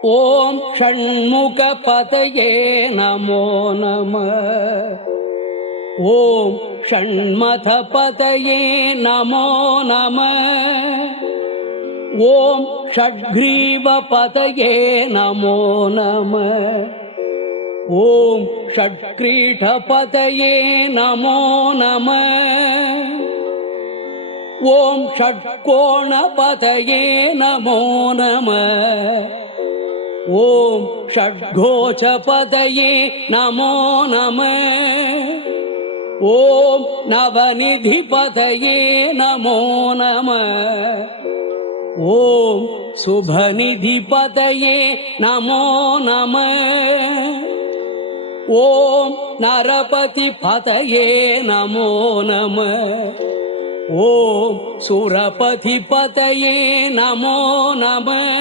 ஓம் ஷண்முகபதயே நமோ நம. ஓம் ஷண்மதபதயே நமோ நம. ஓம் ஷட்க்ரீவபதயே நமோ நம. ஓம் ஷட்க்ரீடபதயே நமோ நம. ஓம் ஷட்கோணபதயே நமோ நம. ஓம் ஷட்கோச்சபதயே நமோ நம. ஓம் நவநிதிபதயே நமோ நம. ஓம் சுபநிதிபதயே நமோ நம. ஓம் நரபதிபதயே நமோ நம. ஓம் சுரபதிபதயே நமோ நம.